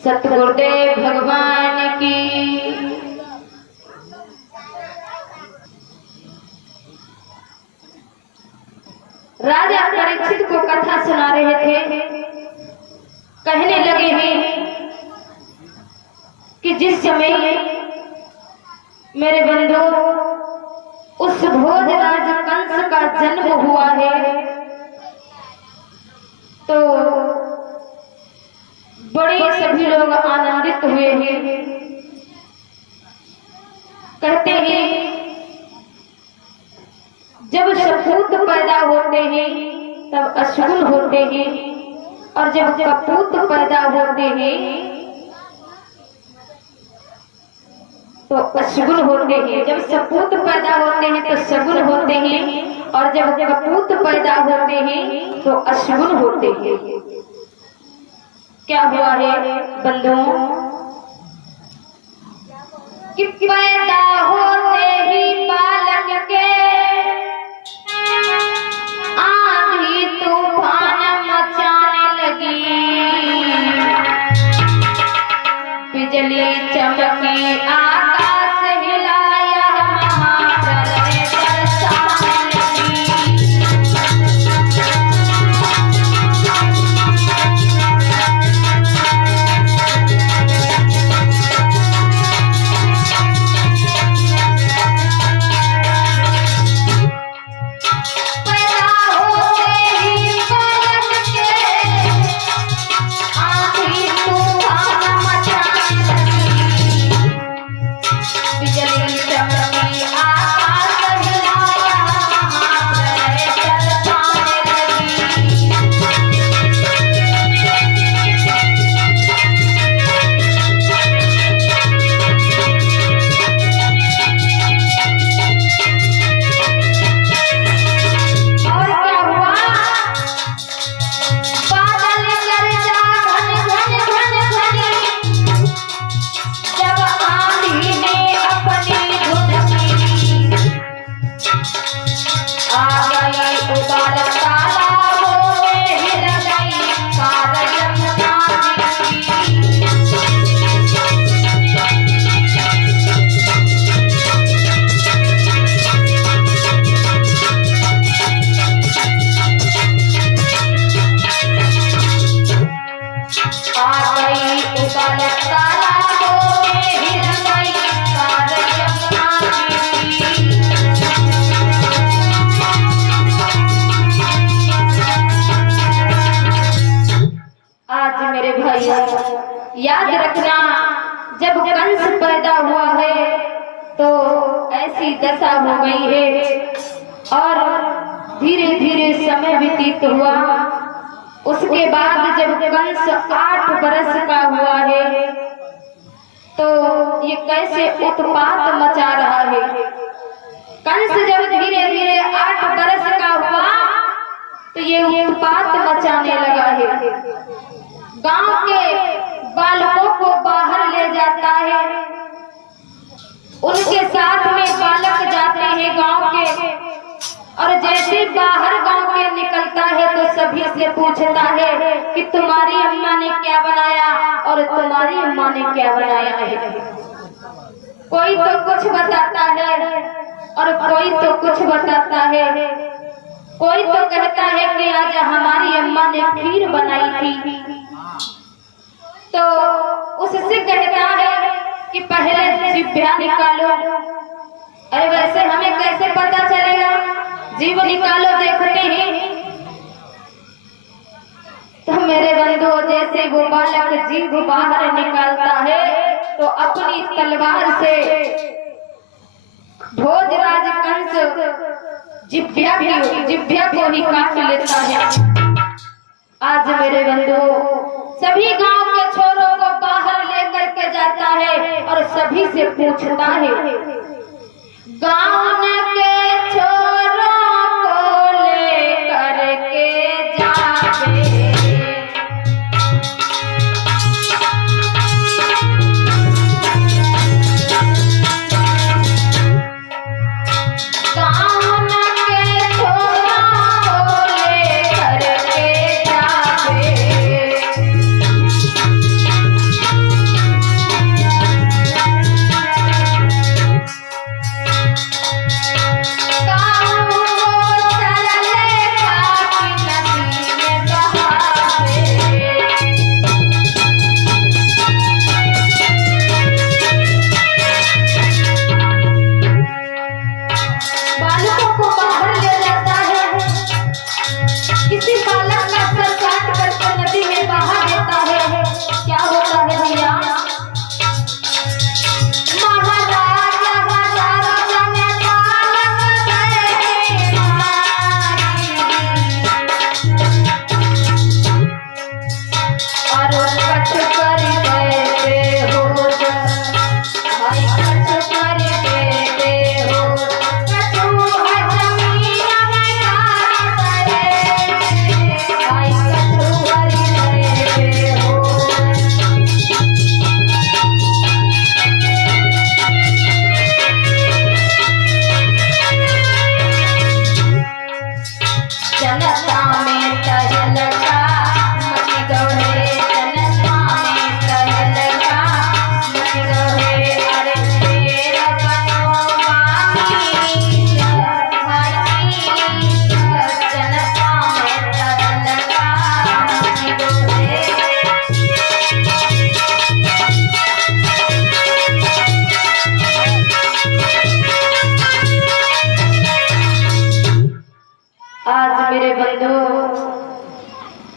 सतगुरुदेव भगवान की। राजा परीक्षित को कथा सुना रहे थे। कहने लगे हैं कि जिस समय मेरे बंधु उस भोजराज कंस का जन्म हुआ है तो बड़े सभी लोग आनंदित हुए हैं। कहते हैं जब सपूत पैदा होते हैं तब अशुभ होते हैं और जब कपूत पैदा होते हैं तो अशुभ होते हैं। जब सपूत पैदा होते हैं तो शगुन होते हैं और जब कपूत पैदा होते हैं तो अशुभ होते हैं। क्या हुआ है बंधुओं कि पैदा होते ही बालक के आंधी तूफान मचाने लगी, बिजली चमकी आकाश हिलाया, महाप्रलय बरसाने लगी। याद रखना जब कंस पैदा हुआ है तो ऐसी दशा हो गई है और धीरे धीरे समय व्यतीत हुआ। उसके बाद जब कंस 8 बरस का हुआ है तो ये कैसे उत्पात मचा रहा है। कंस जब धीरे धीरे 8 बरस का हुआ तो ये उत्पात मचाने लगा है। गांव के बालकों को बाहर ले जाता है, उनके साथ में बालक जाते हैं गांव के, और जैसे बाहर गांव के निकलता है तो सभी से पूछता है कि तुम्हारी अम्मा ने क्या बनाया और तुम्हारी अम्मा ने क्या बनाया है। कोई तो कुछ बताता है और कोई तो कुछ बताता है। कोई तो कहता है कि आज हमारी अम्मा ने खीर बनाई थी, तो उससे कहता है कि पहले जिभ्या निकालो। अरे वैसे हमें कैसे पता चलेगा? जीभ निकालो देखते ही। तो मेरे बंधु, जैसे वो बालक जीभ बाहर निकालता है तो अपनी तलवार से भोजराज कंस जिभ्या को ही काट लेता है। आज मेरे बंधु सभी गांव के छोरों को बाहर लेकर के जाता है और सभी से पूछता है, गांव के छोरों को लेकर के जावे।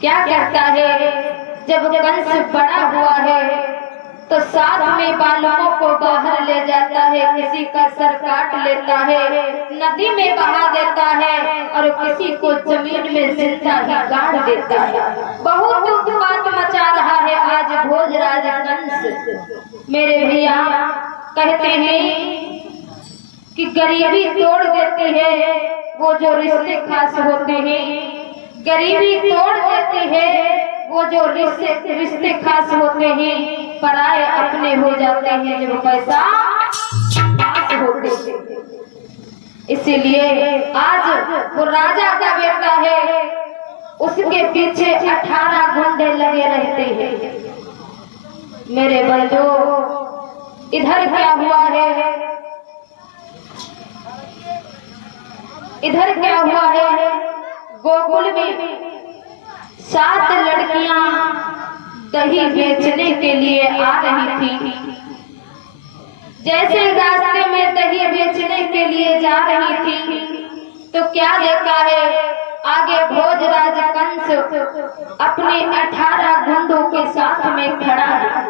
क्या करता है, जब कंस बड़ा हुआ है तो साथ में बालकों को बाहर ले जाता है, किसी का सर काट लेता है, नदी में बहा देता है और किसी को जमीन में जिंदा ही गाड़ देता है। बहुत उत्पात मचा रहा है आज भोजराज कंस। मेरे भैया कहते हैं कि गरीबी तोड़ देती है वो जो रिश्ते खास होते हैं, गरीबी तोड़ देती है वो जो रिश्ते खास होते हैं, पराए अपने हो जाते हैं जब पैसा पास होते हैं। इसीलिए आज वो राजा का बेटा है, उसके पीछे 18 गुंडे लगे रहते हैं। मेरे बंधु, इधर क्या हुआ है, इधर क्या हुआ है, गोकुल में 7 लड़कियां दही बेचने के लिए आ रही थी। जैसे रास्ते में दही बेचने के लिए जा रही थी तो क्या देखा है, आगे भोजराज कंस अपने 18 गुंडों के साथ में खड़ा है।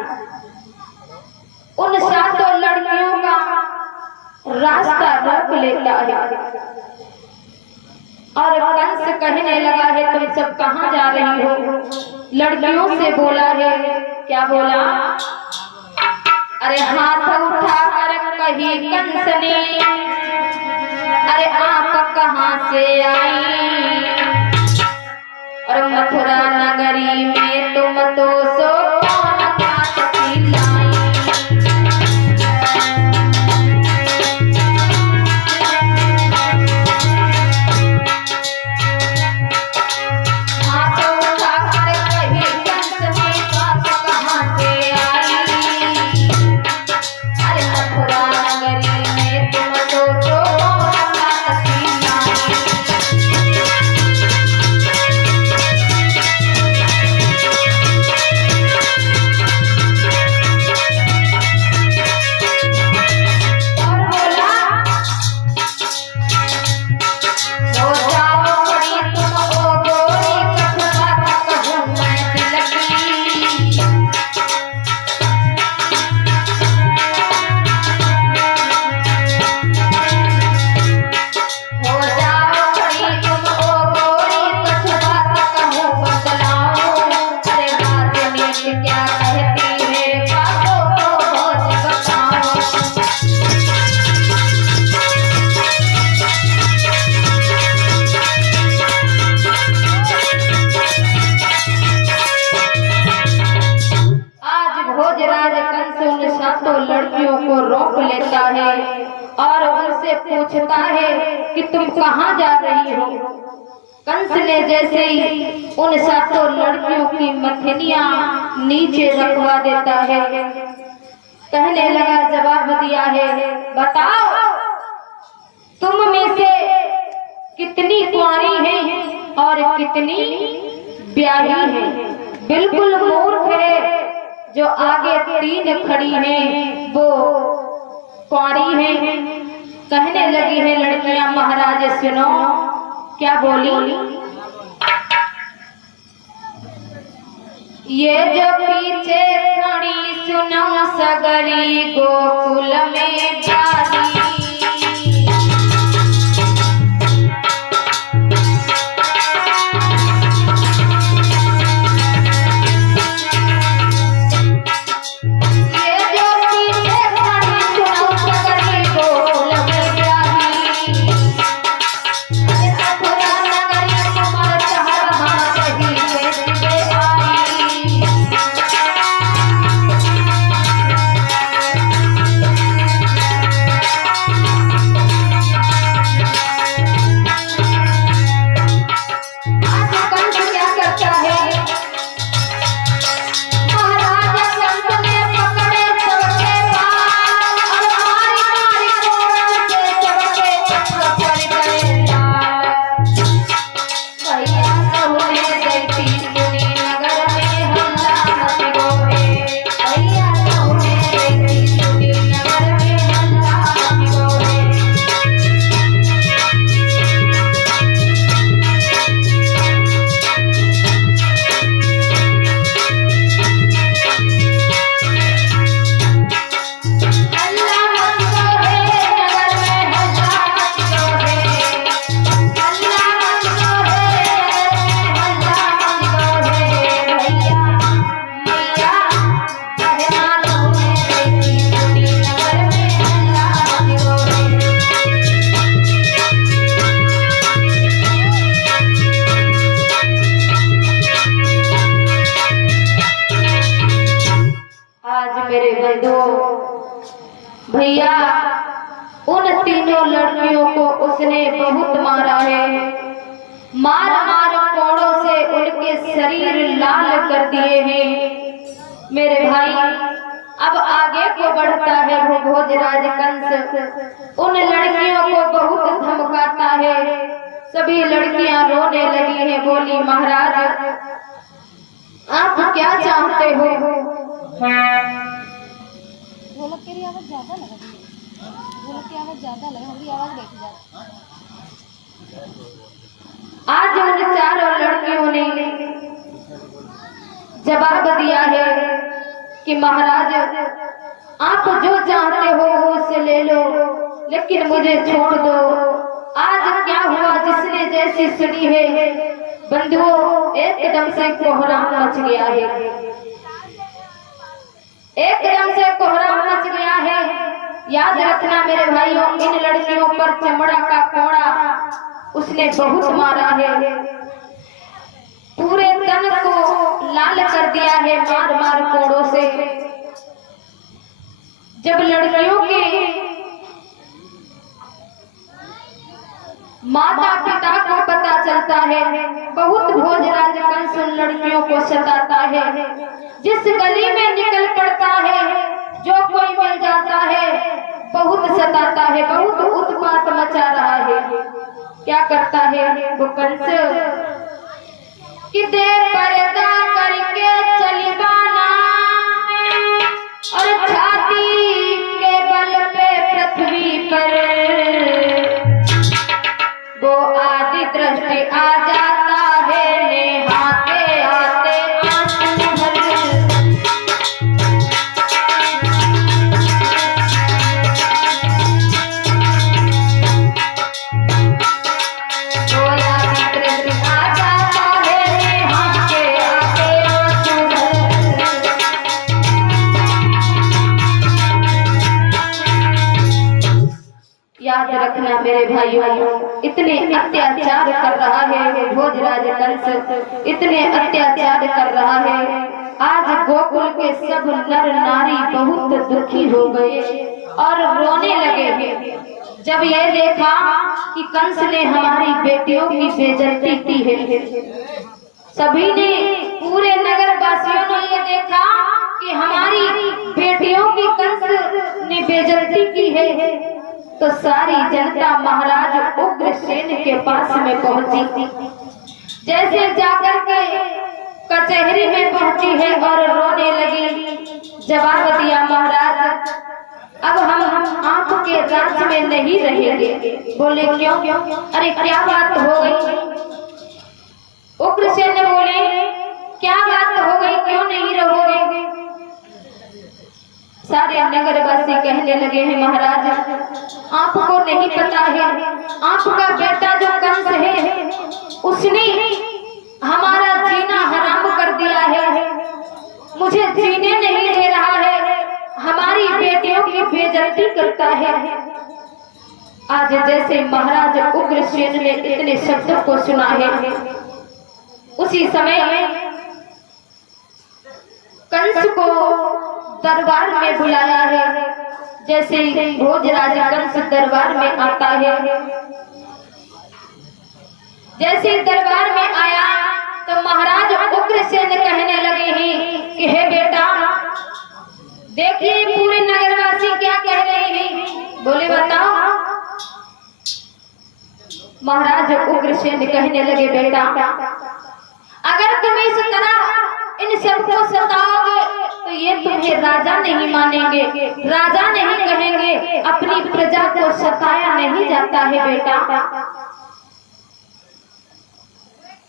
उन 7 लड़कियों का रास्ता रोक लेता है और कंस कहने लगा है, तुम सब कहाँ जा रही हो? लड़कियों से बोला है, क्या बोला? अरे हाथ उठाकर कही कंस ने, अरे आप कहाँ से आई? और मथुरा नगरी में तुम तो सो सातों लड़कियों को रोक लेता है और उनसे पूछता है कि तुम कहाँ जा रही हो। कंस ने जैसे ही उन सातों लड़कियों की मथनियां नीचे रखवा देता है, कहने लगा, जवाब दिया है, बताओ तुम में से कितनी कुंवारी हैं और कितनी ब्याही हैं। बिल्कुल मूर्ख है, जो आगे 3 खड़ी हैं वो कुंवारी हैं। कहने लगी है लड़कियां, महाराज सुनो, क्या बोली? ये जो पीछे खड़ी सुनो सगरी गोकुल में जानी, भैया उन तीनों लड़कियों को उसने बहुत मारा है। मार मार कोड़ों से उनके शरीर लाल कर दिए हैं। मेरे भाई अब आगे को बढ़ता है वो भोजराज कंस, उन लड़कियों को बहुत धमकाता है। सभी लड़कियां रोने लगी हैं, बोली, महाराज आप क्या चाहते हो? ढोलक की आवाज ज्यादा लग रही है, ढोलक की आवाज ज्यादा लग रही है, आवाज देखी जाती। आज उन चारों लड़कियों ने जवाब दिया है कि महाराज आप जो चाहते हो उससे ले लो, लेकिन मुझे छोड़ दो। आज क्या हुआ, जिसने जैसी सुनी है बंधुओं, एकदम से कोहराम मच गया है, एकदम से कोहराम मच गया है। याद रखना मेरे भाइयों, इन लड़कियों पर चमड़ा का कोड़ा उसने बहुत मारा है, पूरे तन को लाल कर दिया है मार मार कोड़ों से। जब लड़कियों के माता पिता को पता चलता है, बहुत भोजराज कंस उन लड़कियों को सताता है। जिस गली में निकल पड़ता है, जो कोई मिल जाता है, बहुत सताता है, बहुत उत्पात मचा रहा है। क्या करता है वो कंस कि दे पर्दा करके चली बाना और छाती के बल पे पृथ्वी पर वो आदि दृष्टि आ जाता है, नेहाते आते आंसू भर। वो आदि दृष्टि आ जाता है, नेहाते आते आंसू भर। याद रखना मेरे भाइयों, इतने अत्याचार कर रहा है वो भोजराज कंस, इतने अत्याचार कर रहा है। आज गोकुल के सब नर नारी बहुत दुखी हो गए और रोने लगे जब ये देखा कि कंस ने हमारी बेटियों की बेइज्जती की है। सभी ने, पूरे नगर वासियों ने ये देखा कि हमारी बेटियों की कंस ने बेइज्जती की है, तो सारी जनता महाराज उग्रसेन के पास में पहुंची। जैसे जाकर के कचहरी में पहुंची है और रोने लगी, जवाब दिया महाराज अब हम आपके राज्य में नहीं रहेंगे। बोले क्यों? अरे क्या बात हो गई? उग्रसेन ने बोले क्या बात हो गई, क्यों नहीं रहोगे? सारे नगरवासी कहने लगे हैं महाराज आपको नहीं पता है, आपका बेटा जो कंस है उसने हमारा जीना हराम कर दिया है, मुझे जीने नहीं दे रहा है, हमारी बेटियों की बेइज्जती करता है। आज जैसे महाराज उग्रसेन ने इतने शब्दों को सुना है, उसी समय कंस को दरबार में बुलाया है। जैसे भोजराज कंस दरबार में आता है, जैसे दरबार में आया तो महाराज उग्रसेन कहने लगे हैं कि हे बेटा देखिए पूरे नगरवासी क्या कह रहे हैं, बोले बताओ। महाराज उग्रसेन कहने लगे बेटा अगर तुम इस तरह इन सबको सताओगे तो ये तुम्हें राजा नहीं मानेंगे, राजा नहीं कहेंगे, अपनी प्रजा को सताया नहीं जाता है बेटा।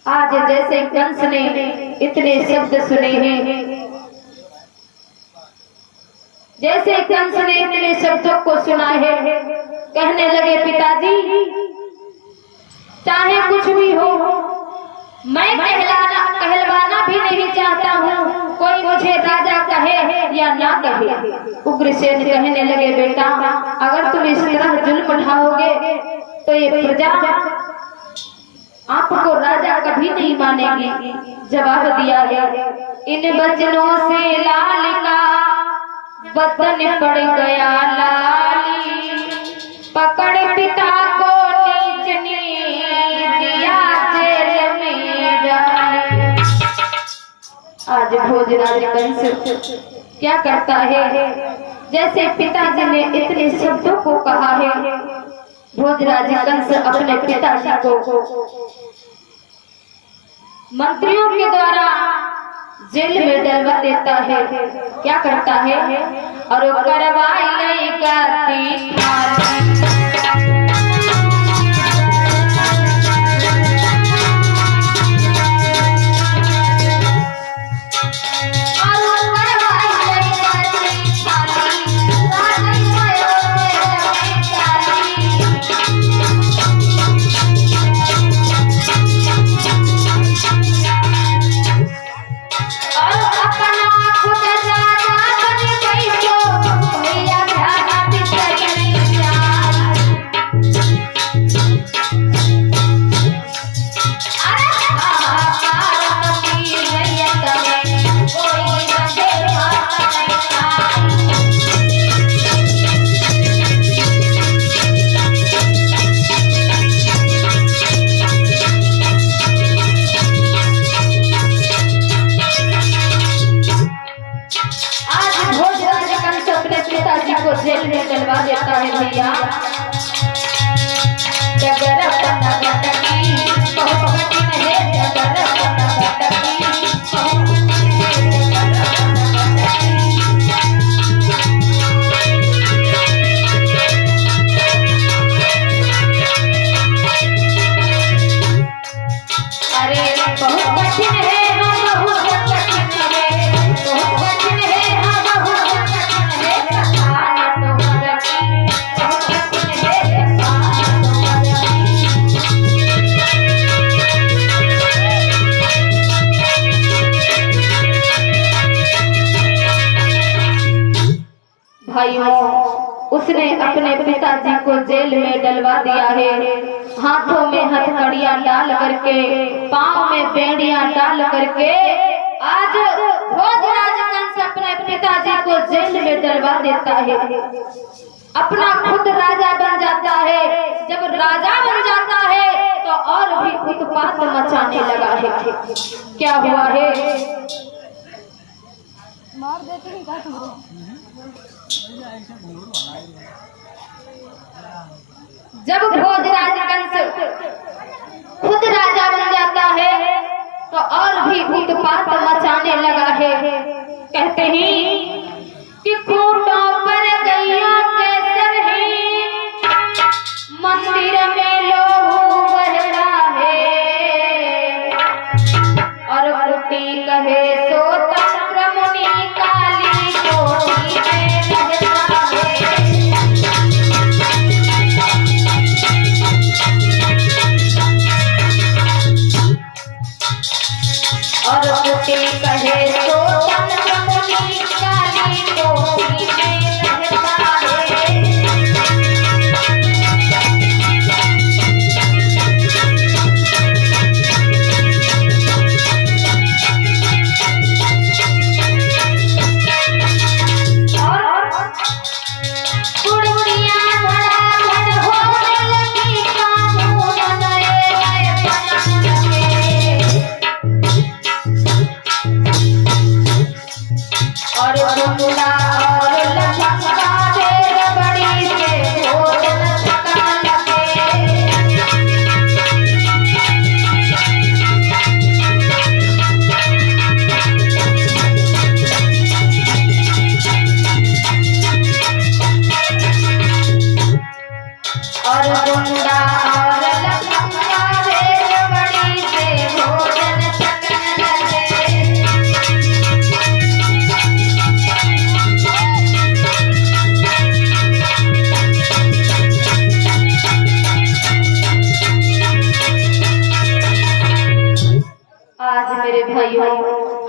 आज जैसे कंस ने इतने शब्द सुने हैं, जैसे कंस ने इतने शब्दों को सुना है, कहने लगे पिताजी चाहे कुछ भी हो मैं कहलवाना भी नहीं चाहता हूँ, कोई मुझे राजा कहे या ना कहे। उग्रसेन कहने लगे बेटा अगर तुम इस तरह जुल्म उठाओगे तो ये प्रजा आपको राजा कभी नहीं मानेगी। जवाब दिया है इन वचनों से लाल का बदन पड़ गया लाली, पकड़ पिता को नीच ने दिया जेल में डाल। आज भोजराज कंस क्या करता है, जैसे पिताजी ने इतने शब्दों को कहा है, भोजराज कंस अपने पिताजी को मंत्रियों के द्वारा जेल में डलवा देता है। क्या करता है और करवाई जेल में डलवा देता है भैया। अरे बहुत कठिन है, भाइयों उसने अपने पिताजी को जेल में डलवा दिया है। हाथों में हथकड़ियां डाल करके, पांव में बेड़ियां डाल करके आज भोजराज कंस अपने पिताजी को जेल में डलवा देता है, अपना खुद राजा बन जाता है। जब राजा बन जाता है तो और भी उत्पात मचाने लगा है। क्या हुआ है? मार देते ही का तुम जब भोजराज कंस खुद राजा बन जाता है तो और भी उत्पात मचाने लगा है। कहते हैं कि खूंटों पर गैया के सरही मंदिर में लोहू बह रहा है, और कुटी कहे सो तंत्र मुनि काली कोठी में रहता है। और कुटी कहे सो तंत्र मुनि काली कोठी में रहता है।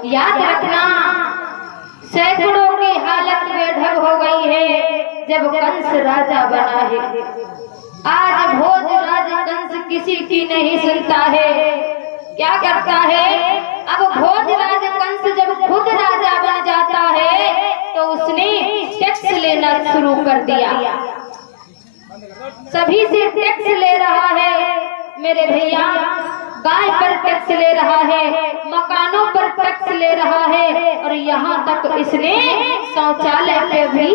याद रखना, सैकड़ों की हालत बेढंग हो गई है जब कंस राजा बना है। आज भोजराज कंस किसी की नहीं सुनता है। क्या करता है? अब भोजराज कंस जब खुद राजा बन जाता है तो उसने टैक्स लेना शुरू कर दिया। सभी से टैक्स ले रहा है मेरे भैया। गाय पर टैक्स ले रहा है, मकानों पर टैक्स ले रहा है, और यहाँ तक इसने शौचालय पे भी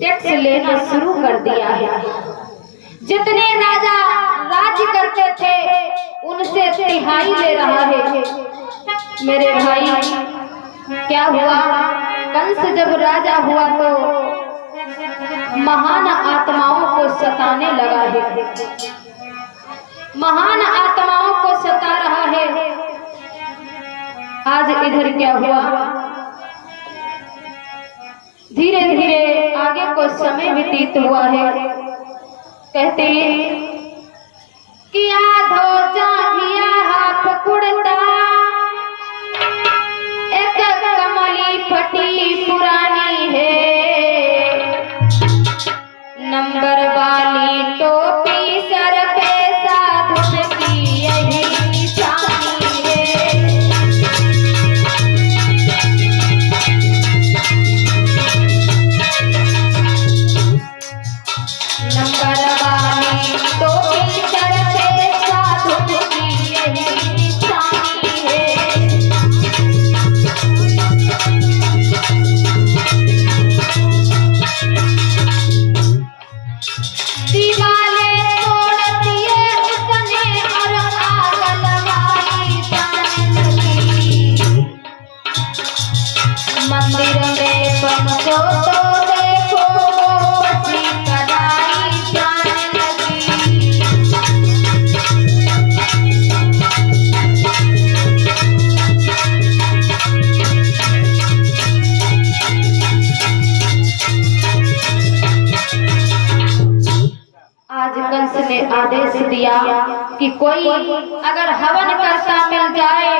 टैक्स लेना शुरू कर दिया है। जितने राजा राज करते थे उनसे तिहाई ले रहा है। मेरे भाई, क्या हुआ? कंस जब राजा हुआ तो महान आत्माओं को सताने लगा है, महान आत्माओं को सता रहा है। आज इधर क्या हुआ? धीरे धीरे आगे को समय व्यतीत हुआ है। कहते हैं कि आधो जागिया हाथ कुड़ता, एक कमली फटी पुरानी है, नंबर वाली टोपी सर पे साधु की यही निशानी है। नंबर वाली टोपी सर पे साधु की यही निशानी है। दीवाले तोड़ दिए उसने और आग लगाई जाने लगी। मंदिर में पहुंचो तो देखो पसी कढ़ाई जाने लगी। आज कंस ने आदेश दिया कि कोई अगर हवन करता मिल जाए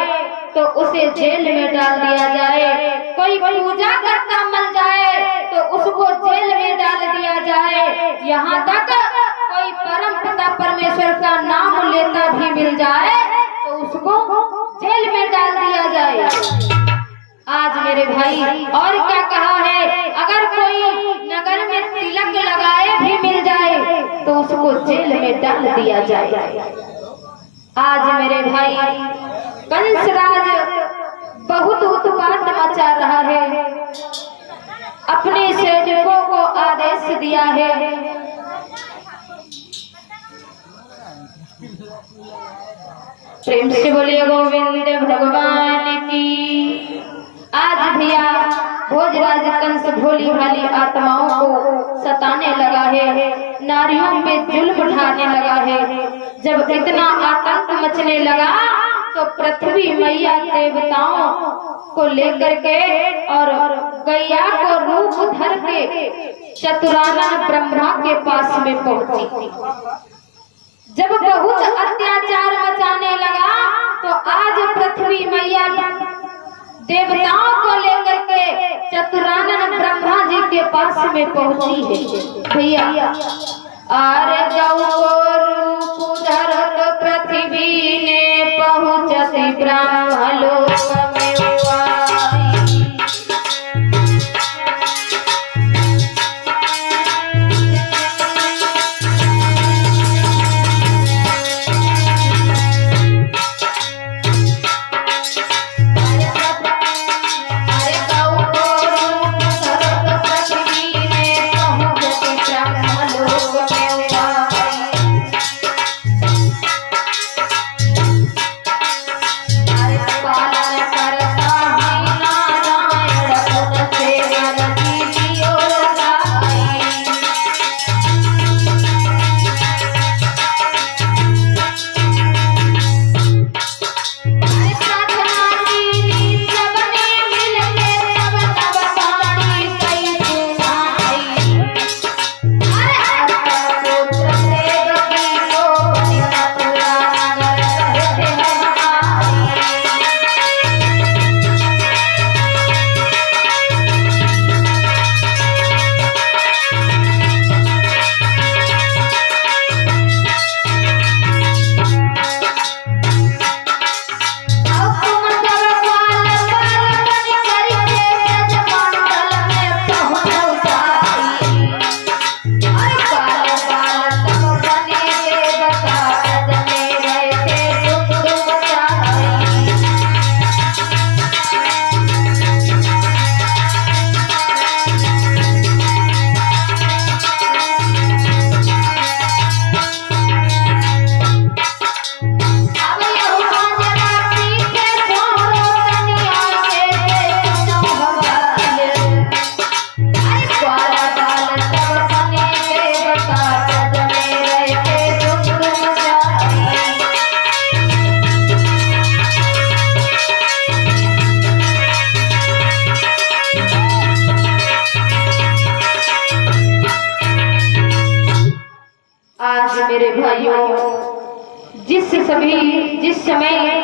तो उसे जेल में डाल दिया जाए, कोई पूजा करता मिल जाए तो उसको जेल में डाल दिया जाए, यहाँ तक कोई परम पिता परमेश्वर का नाम लेता भी मिल जाए तो उसको जेल में डाल दिया जाए। आज मेरे भाई और क्या कहा है, अगर कोई नगर में तिलक लगाए भी मिल जाए तो उसको जेल में डाल दिया जाए। आज मेरे भाई कंसराज बहुत उत्पात मचा रहा है, अपने सेवकों को आदेश दिया है प्रेम से बोलिए गोविंद भगवान की। आज भैया भोजराज कंस भोली भाली आत्माओं को सताने लगा है, नारियों पे जुल्म ढाने लगा है। जब इतना आतंक मचने लगा तो पृथ्वी मैया देवताओं को लेकर के और गैया को रूप धर के चतुरानन ब्रह्मा के पास में पहुंची। जब बहुत अत्याचार मचाने लगा तो आज पृथ्वी मैया देवताओं को लेकर के चतुरानन ब्रह्मा जी के पास में पहुंची है। भैया आरे गौ को रूप धरत पृथ्वी ने पहुंचती ब्रह्मलोक में मेरे भाइयों, जिस समय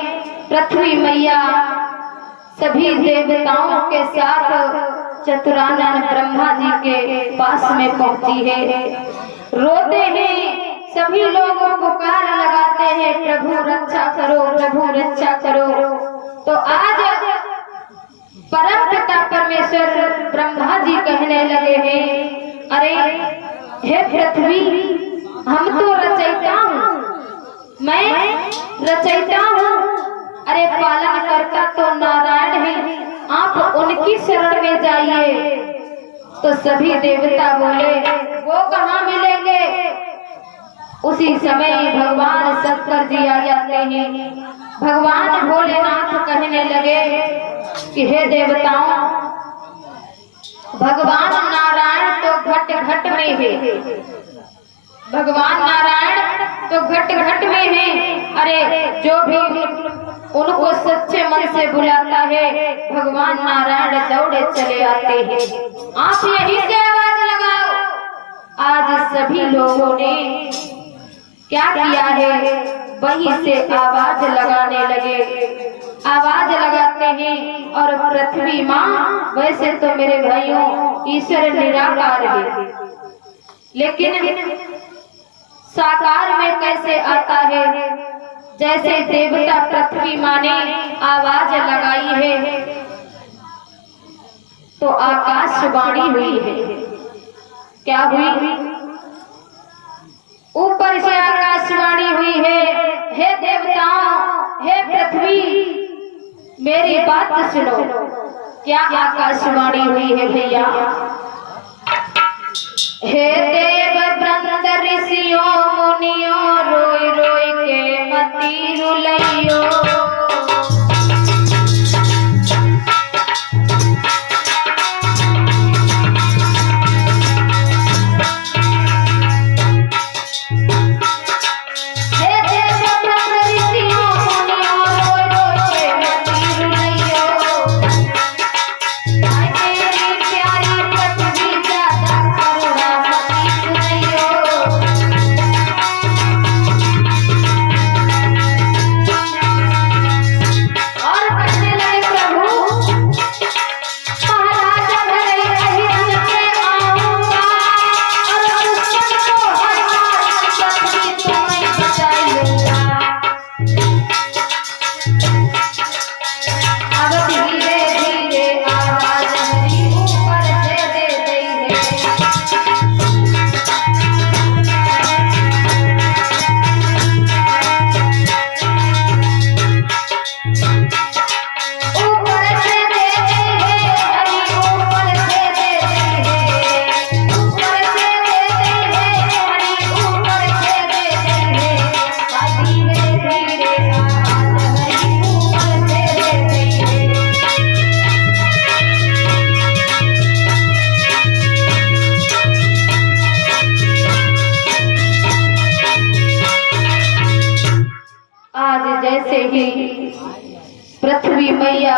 पृथ्वी मैया सभी देवताओं के साथ चतुरानन ब्रह्मा जी के पास में पहुंची है, रोते हैं सभी लोगों को पुकार लगाते हैं, प्रभु रक्षा करो, प्रभु रक्षा करो। तो आज परम पिता परमेश्वर ब्रह्मा जी कहने लगे हैं, अरे हे पृथ्वी, हम तो रचयिता हूँ, मैं रचयिता हूँ, अरे पालन करता तो नारायण है, आप उनकी शरण में जाइए। तो सभी देवता बोले, वो कहाँ मिलेंगे? उसी समय भगवान शंकर जी आ जाते हैं। भगवान भोलेनाथ कहने लगे कि हे देवताओं, भगवान नारायण तो घट घट में है, भगवान नारायण तो घट घट में है। अरे जो भी उनको सच्चे मन से बुलाता है, भगवान नारायण दौड़े चले आते हैं। आप यहीं से आवाज लगाओ। आज सभी लोगों ने क्या किया है, वहीं से आवाज लगाने लगे, आवाज लगाते हैं। और पृथ्वी माँ वैसे तो मेरे भाइयों ईश्वर निराकार है, लेकिन साकार में कैसे आता है? जैसे देवता पृथ्वी माँ ने आवाज लगाई है, तो आकाशवाणी हुई है। क्या हुई? ऊपर से आकाशवाणी हुई है, हे देवताओं, हे पृथ्वी, मेरी बात सुनो। क्या आकाशवाणी हुई है भैया? हे देव वृंद ऋषियों मुनियों, रोई रोई के मती रुलइयो। पृथ्वी मैया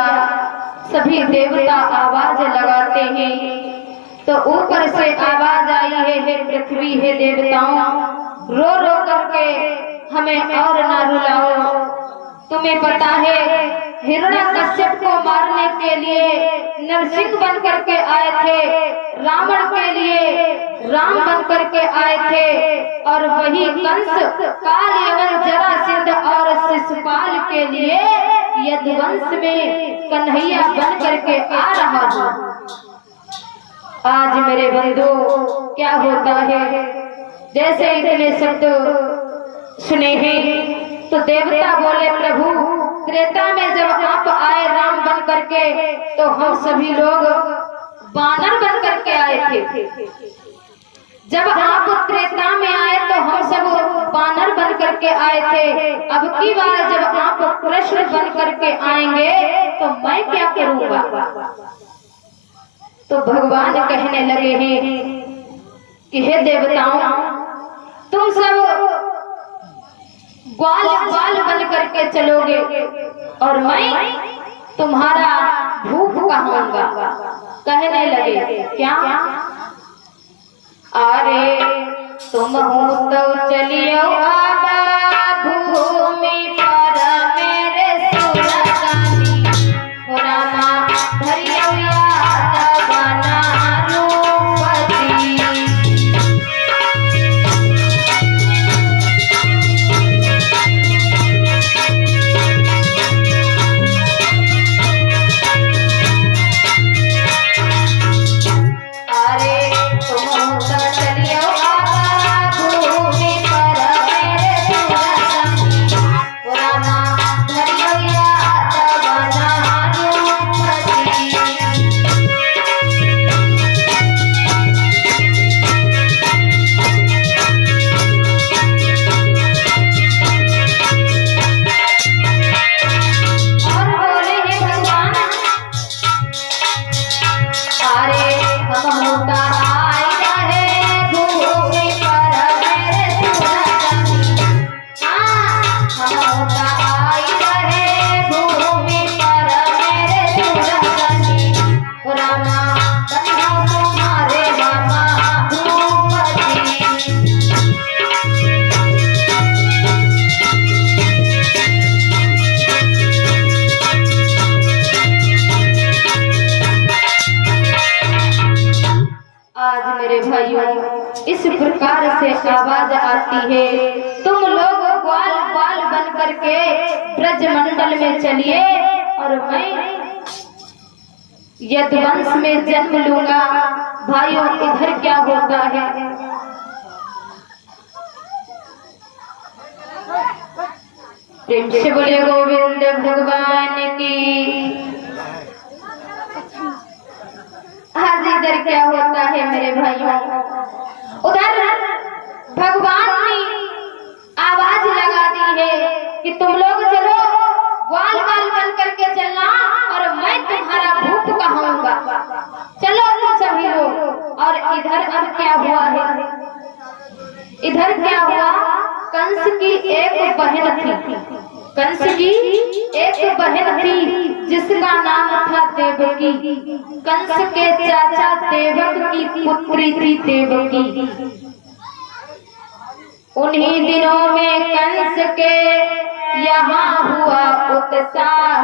सभी देवता आवाज लगाते हैं, तो ऊपर से आवाज आई है, हे पृथ्वी, हे देवताओं, रो रो करके हमें और ना रुलाओ। तुम्हें पता है हिरण्यकश्यप को मारने के लिए नरसिंह बन करके आए थे, रावण के लिए राम बन करके आए थे, और वही कंस काल एवं जरासंध और शिशुपाल के लिए यदुवंश में कन्हैया बन करके आ रहा हूँ। आज मेरे बंधु क्या होता है, जैसे इतने शब्द सुने हैं तो देवता बोले, प्रभु त्रेता में जब आप आए राम बन करके, तो हम सभी लोग बानर बन करके आए थे। जब आप त्रेता में आए तो हम सब बानर बन करके आए थे। अब की बार जब आप कृष्ण बन करके आएंगे तो मैं क्या करूंगा? तो भगवान कहने लगे हैं कि हे देवताओं, तुम सब ग्वाल ग्वाल बन करके चलोगे और मैं तुम्हारा भूख कहूंगा। कहने लगे क्या? अरे तुम हो तो चलियो भूमि पर मेरे सुरगानी, रामा धरियो याद बना रूपती। इस प्रकार से आवाज आती है, तुम लोग ग्वाल ग्वाल बन करके ब्रजमंडल में चलिए और मैं यदुवंश में जन्म लूंगा। भाइयों इधर क्या होता है, प्रेम से बोले गोविंद भगवान की। आज इधर क्या होता है मेरे भाइयों, उधर भगवान ने आवाज लगा दी है कि तुम लोग चलो, ग्वाल बाल बन करके चलना और मैं तुम्हारा भूत कहूंगा। चलो तुम सभी लोग। और इधर अब क्या हुआ है, इधर क्या हुआ, कंस की एक बहन थी, कंस की एक बहन थी जिसका नाम था देवकी। कंस के चाचा देवक की पुत्री थी देवकी। उन्हीं दिनों में कंस के यहाँ हुआ उत्साह,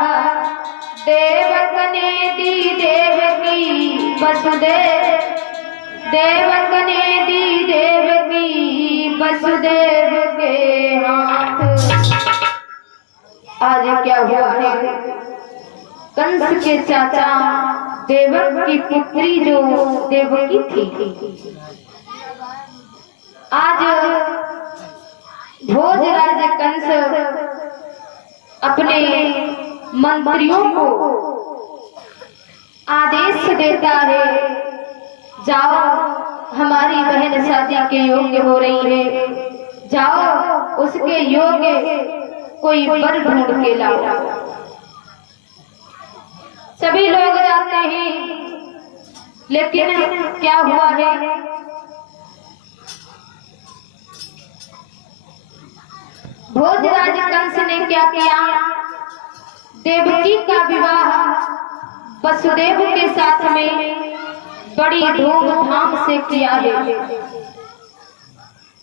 देवक ने दी देवकी वसुदेव, देवक ने दी देवकी वसुदेव के हाथ। आज क्या हुआ है, कंस के चाचा देवक की पुत्री जो देवकी थी, आज भोजराज कंस अपने मंत्रियों को आदेश देता है, जाओ हमारी बहन शादी के योग्य हो रही है, जाओ उसके योग्य कोई वर ढूंढ के लाओ। सभी लोग जाते हैं, लेकिन क्या हुआ है, भोजराज कंस ने क्या किया, देवकी का विवाह वसुदेव के साथ में बड़ी धूमधाम से किया है।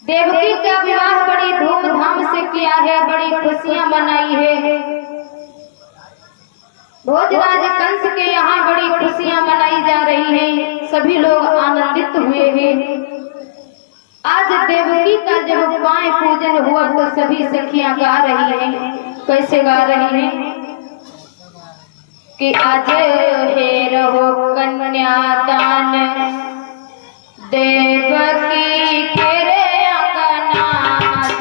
देवकी का विवाह बड़ी धूमधाम से किया है, बड़ी खुशियां मनाई है। भोजराज कंस के यहाँ बड़ी खुशियां मनाई जा रही हैं, सभी लोग आनंदित हुए हैं। आज देवकी का जब गाय पूजन हुआ तो सभी सखियां गा रही हैं। कैसे गा रही हैं कि आज हे रहो कन्यादान देवकी तेरे अंगना, आज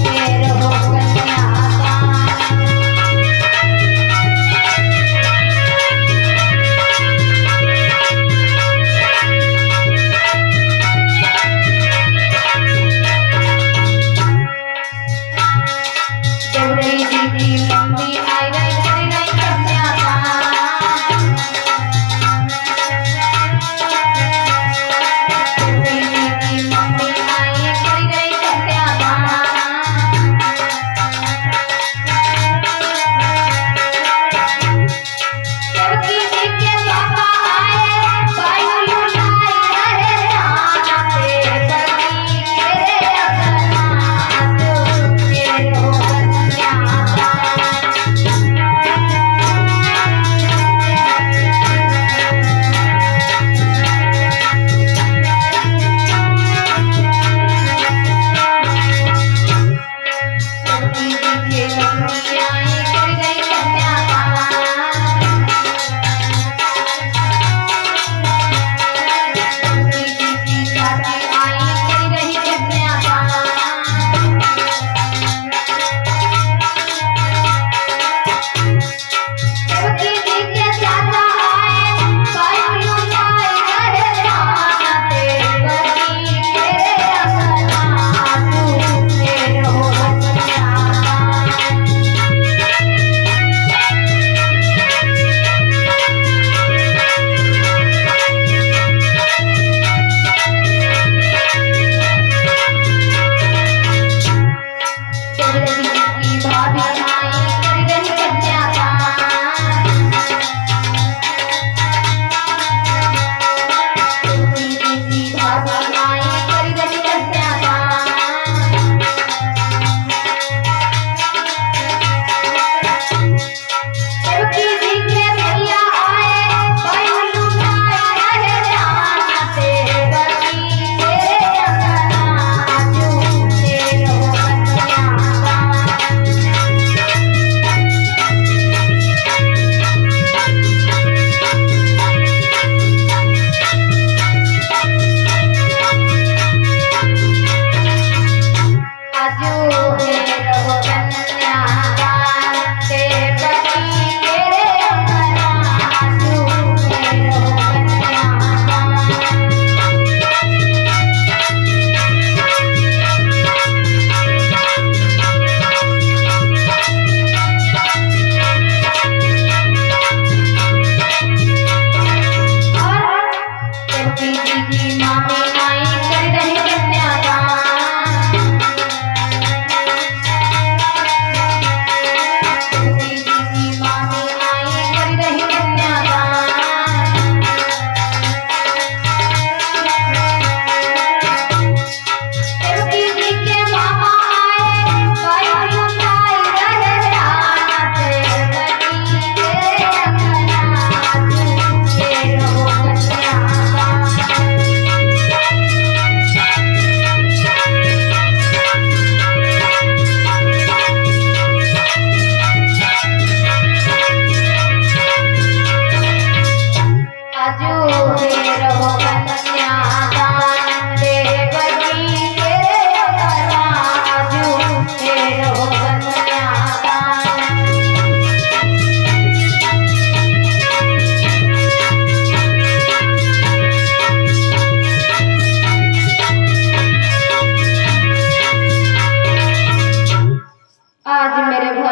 हे रहो कन्यादान।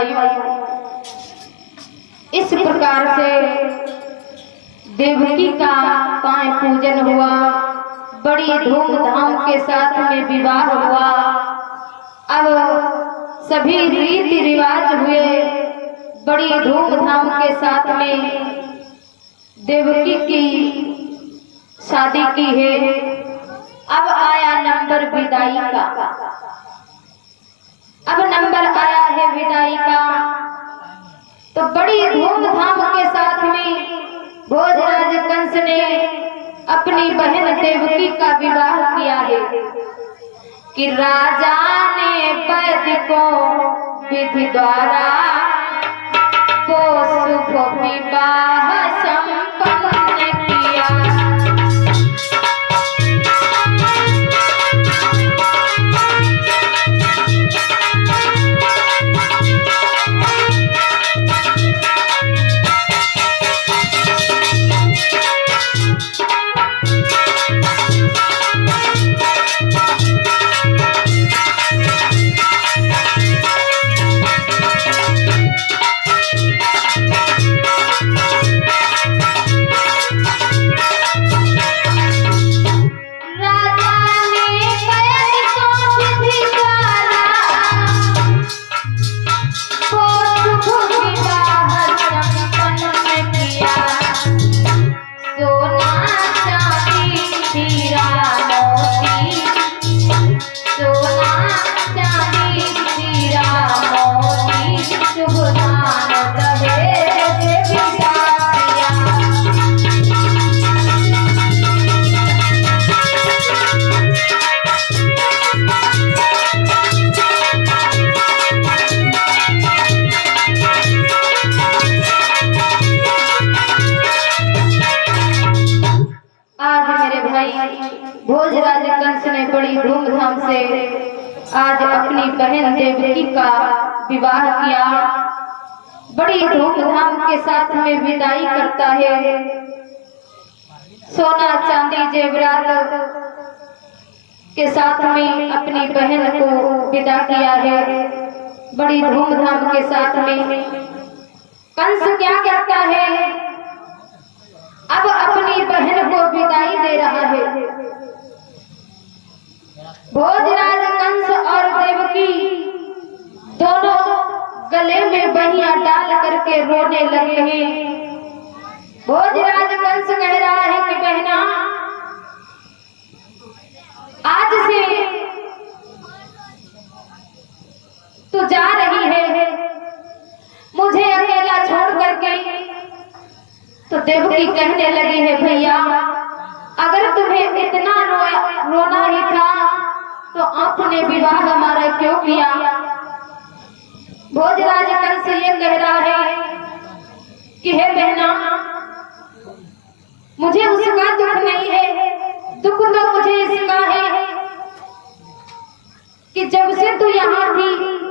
भाइयों, इस प्रकार से देवकी का पाय पूजन हुआ, बड़ी धूमधाम के साथ में विवाह हुआ। अब सभी रीति रिवाज हुए, बड़ी धूमधाम के साथ में देवकी की शादी की है। अब आया नंबर विदाई का। अब नंबर आया है विदाई का, तो बड़ी धूमधाम के साथ में भोजराज कंस ने अपनी बहन देवकी का विवाह किया है कि राजा ने वैद को विधि द्वारा वो शुभ विवाह संपन्न किया। भोजराज कंस ने बड़ी धूमधाम से आज अपनी बहन देवकी का विवाह किया। बड़ी धूमधाम के साथ में विदाई करता है, सोना चांदी जेवरात के साथ में अपनी बहन को विदा किया है। बड़ी धूमधाम के साथ में कंस क्या कहता है, अब अपनी बहन को विदाई दे रहा है। भोजराज कंस और देवकी दोनों गले में बहियां डाल करके रोने लगे हैं। भोजराज कंस कह रहा है कि बहना, आज से तू जा रही है मुझे अकेला छोड़ करके। तो देवकी कहने लगी है, भैया अगर तुम्हें इतना रोना ही था तो आपने विवाह हमारा क्यों किया। भोजराज कंस ये कह रहा है कि हे बहना, मुझे उसका दुख नहीं है, दुख तो मुझे इसका है कि जब से तू यहाँ थी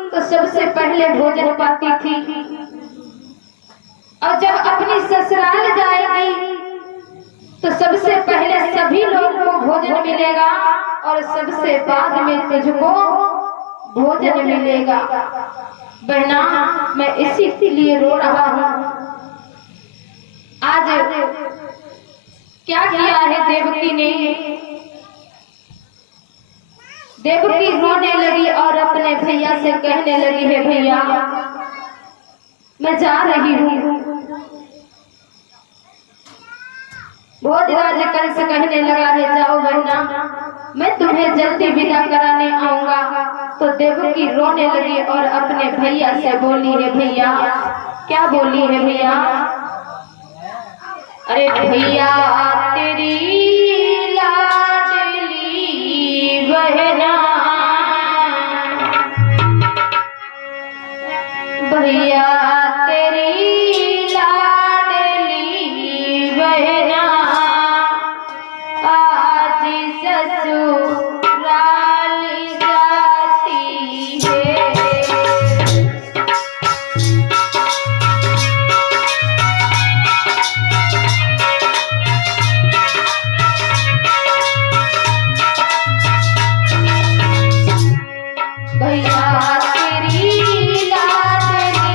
तो सबसे पहले भोजन पाती थी, और जब अपनी ससुराल जाएगी तो सबसे पहले सभी लोगों को भोजन मिलेगा और सबसे बाद में तुझको भोजन मिलेगा। बहना, मैं इसी के लिए रो रहा हूँ। आज क्या किया है देवकी ने, देवकी रोने लगी और अपने भैया से कहने लगी है, भैया मैं जा रही हूँ। भोजराज कंस कहने लगा है, जाओ बहना, मैं तुम्हें जल्दी विदा कराने आऊंगा। तो देवकी रोने लगी और अपने भैया से बोली है, भैया क्या बोली है भैया, अरे भैया तेरी लाडली बहना, भैया तेरी लाडली बहना आज ससुराल जाती है। भैया तेरी लाडली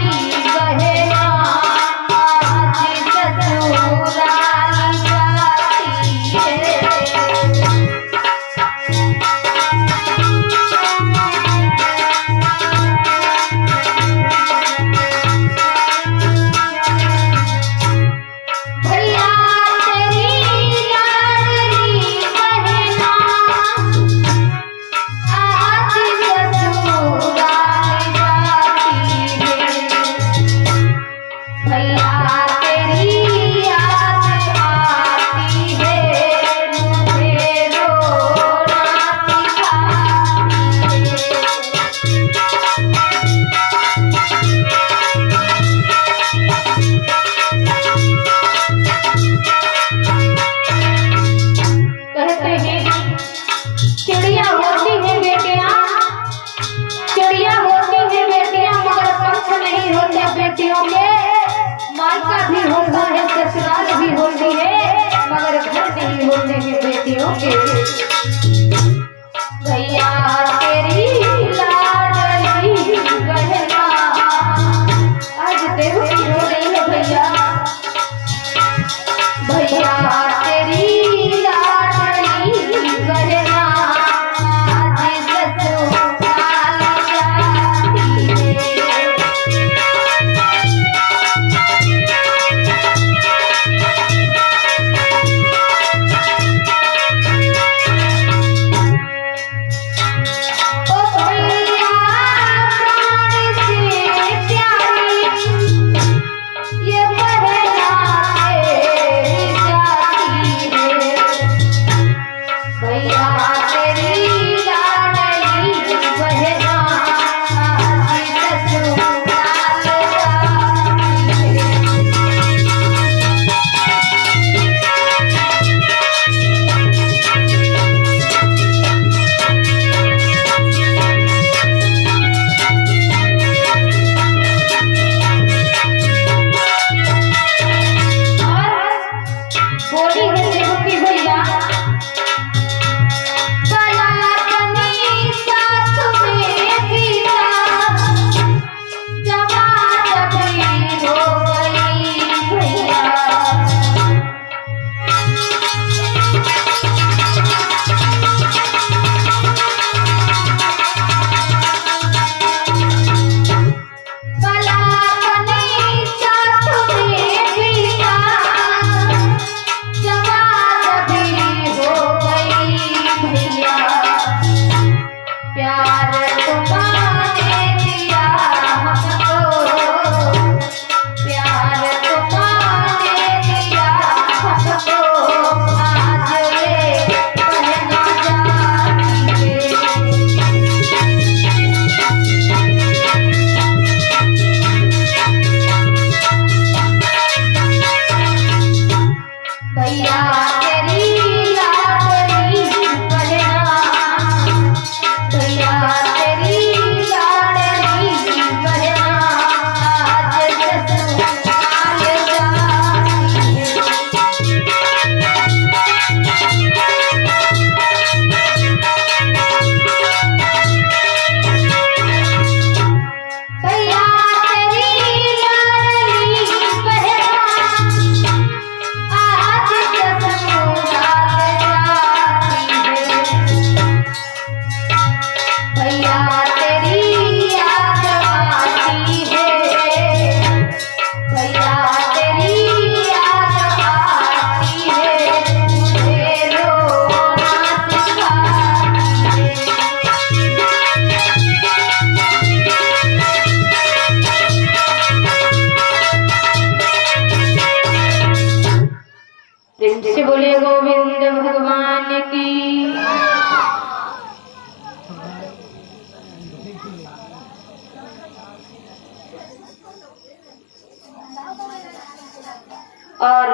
और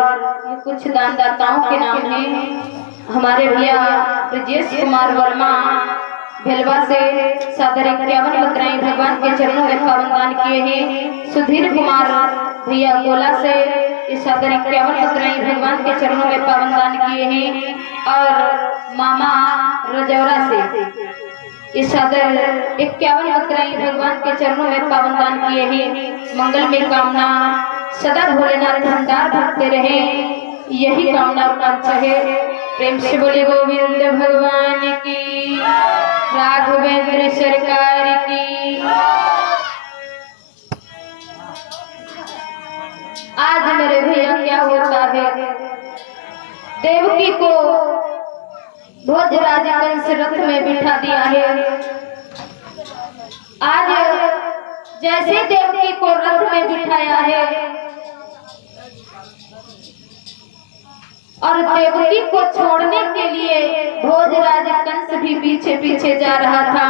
ये कुछ दानदाताओं के नाम हैं। हमारे भैया ब्रजेश कुमार वर्मा भेलवा से सादर 51 मुद्राएं भगवान के चरणों में पावन दान किए हैं। सुधीर कुमार भैया गोला से इस सादर 51 मुद्राएं भगवान के चरणों में पावन दान किए हैं। और मामा रजौरा से इस सादर 51 मुद्राएं भगवान के चरणों में पावन दान किए हैं। मंगल में कामना सदा भोलेनाथ भंडार भरते रहे, यही कामना उकांक्षा है। प्रेम से बोले गोविंद भगवान की, राघवेंद्र सरकार की। आज मेरे भैया क्या होता है, देवकी को भोजराज कंस रथ में बिठा दिया है। आज जैसे देवकी को रथ में बिठाया है और देवकी को छोड़ने के लिए भोजराज कंस भी पीछे पीछे जा रहा था।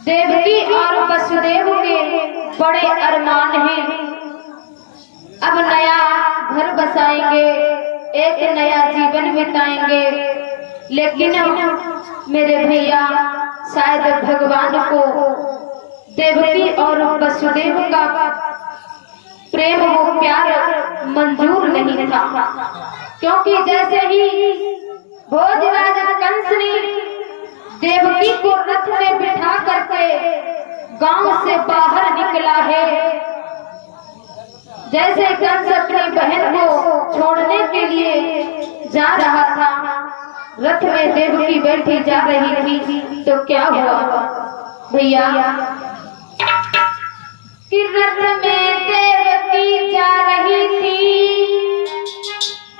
देवकी और वसुदेव के बड़े अरमान हैं, अब नया घर बसाएंगे, एक नया जीवन बिताएंगे। लेकिन मेरे भैया शायद भगवान को देवकी और वसुदेव का प्रेम वो प्यार मंजूर नहीं था, क्योंकि जैसे ही भोजराज कंस ने देवकी को रथ में बिठा करके गांव से बाहर निकला है, जैसे कंस अपनी बहन को छोड़ने के लिए जा रहा था, रथ में देवकी बैठी जा रही थी, तो क्या हुआ भैया कि रथ में देवकी जा रही थी,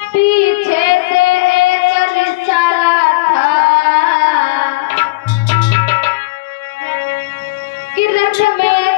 पीछे से एक रिसाला था कि रथ में